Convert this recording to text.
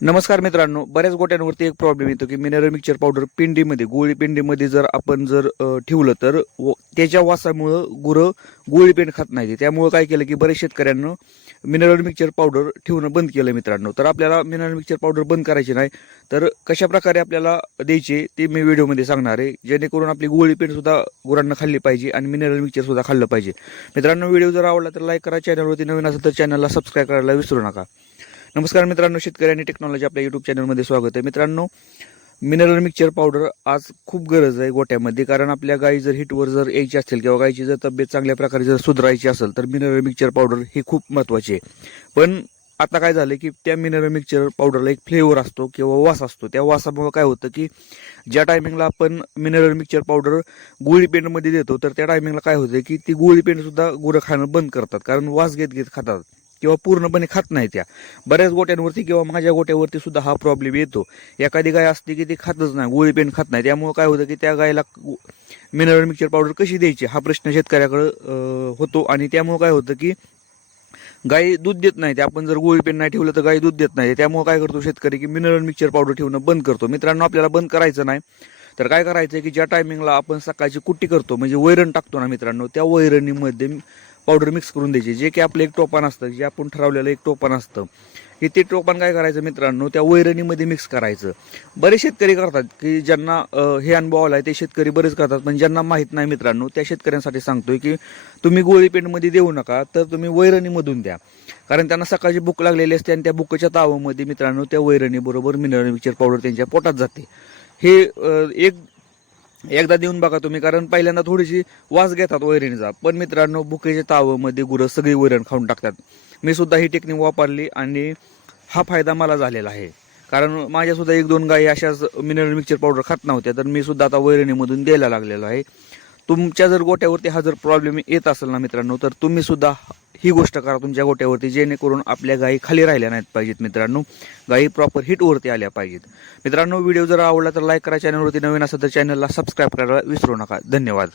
नमस्कार मित्रांनो बऱ्याच गोट्यांवरती एक प्रॉब्लेम येतो की मिनरल मिक्सचर पावडर पिंडीमध्ये गोळी पिंडीमध्ये जर आपण जर ठेवलं तर व- त्याच्या वासामुळं गुरं गोळी पेंड खात नाही. त्यामुळं काय केलं की बरेच शेतकऱ्यांना मिनरल मिक्सचर पावडर ठेवणं बंद केलं मित्रांनो. तर आपल्याला मिनरल मिक्सचर पावडर बंद करायची नाही. तर कशा प्रकारे आपल्याला द्यायचे ते मी व्हिडिओमध्ये सांगणार आहे. जेणेकरून आपली गोळी पेंडसुद्धा गुरांना खाल्ली पाहिजे आणि मिनरल मिक्सरसुद्धा खाल्लं पाहिजे. मित्रांनो व्हिडिओ जर आवडला तर लाईक करा. चॅनलवरती नवीन असेल तर चॅनलला सबस्क्राईब करायला विसरू नका. नमस्कार मित्रांनो शेतकरी आणि टेक्नॉलॉजी आपल्या युट्यूब चॅनलमध्ये स्वागत आहे. मित्रांनो मिनरल मिक्सचर पावडर आज खूप गरज आहे गोट्यामध्ये कारण आपल्या गायी जर हिटवर जर यायची असतील किंवा गायीची जर तब्येत चांगल्या प्रकारे जर सुधारायची असेल तर मिनरल मिक्सचर पावडर ही खूप महत्त्वाची आहे. पण आता काय झालं की त्या मिनरल मिक्सचर पावडरला एक फ्लेवर असतो किंवा वास असतो. त्या वासामुळे काय होतं की ज्या टायमिंगला आपण मिनरल मिक्सचर पावडर गोळी पेंटमध्ये देतो तर त्या टायमिंगला काय होतं की ती गोळी पेंटसुद्धा गुरं खाणं बंद करतात कारण वास घेत घेत खातात. किंवा पूर्णपणे खात नाही त्या. बऱ्याच गोट्यांवरती किंवा माझ्या गोट्यावरती सुद्धा हा प्रॉब्लेम येतो. एखादी गाय असते की ती खातच नाही गोळी पेंड खात नाही. त्यामुळं काय होतं की त्या गायला मिनरल मिक्सर पावडर कशी द्यायची? हा प्रश्न शेतकऱ्याकडं होतो. आणि त्यामुळं काय होतं की गाय दूध देत नाही. ते आपण जर गोळी नाही ठेवलं तर गाय दूध देत नाही. त्यामुळे काय करतो शेतकरी की मिनरल मिक्सर पावडर ठेवणं बंद करतो. मित्रांनो आपल्याला बंद करायचं नाही. तर काय करायचं की ज्या टायमिंगला आपण सकाळची कुट्टी करतो म्हणजे वैरण टाकतो ना मित्रांनो त्या वैरणीमध्ये पावडर मिक्स करून द्यायची. जे की आपलं एक टोपान असतं जे आपण ठरवलेलं एक टोपान असतं. की ते टोपान काय करायचं मित्रांनो? त्या वैरणीमध्ये मिक्स करायचं. बरेच शेतकरी करतात की ज्यांना हे अनुभव आला आहे ते शेतकरी बरेच करतात. पण ज्यांना माहीत नाही मित्रांनो त्या शेतकऱ्यांसाठी सांगतोय की तुम्ही गोळी पेंडमध्ये देऊ नका तर तुम्ही वैरणीमधून द्या. कारण त्यांना सकाळची भूक लागलेली असते आणि त्या भुकेच्या तावामध्ये मित्रांनो त्या वैरणीबरोबर मिनरल मिक्सर पावडर त्यांच्या पोटात जाते. हे एक एकदा देऊन बघा तुम्ही कारण पहिल्यांदा थोडीशी वास घेतात वैरणीचा. पण मित्रांनो भुकेच्या तावामध्ये गुरं सगळी वैरण खाऊन टाकतात. मी सुद्धा ही टेक्निक वापरली आणि हा फायदा मला झालेला आहे. कारण माझ्यासुद्धा एक दोन गायी अशाच मिनरल मिक्सर पावडर खात नव्हत्या तर मी सुद्धा आता वैरणीमधून द्यायला लागलेलो आहे. तुमच्या जर गोट्यावरती हा जर प्रॉब्लेम येत असेल ना मित्रांनो तर तुम्ही सुद्धा ही गोष्ट करा तुमच्या गोट्यावरती जेणेकरून आपल्या गायी खाली राहिल्या नाहीत पाहिजेत मित्रांनो. गायी प्रॉपर हिटवरती आल्या पाहिजेत. मित्रांनो व्हिडिओ जर आवडला तर लाईक करा चॅनलवरती नवीन असेल तर चॅनलला सबस्क्राईब करायला विसरू नका. धन्यवाद.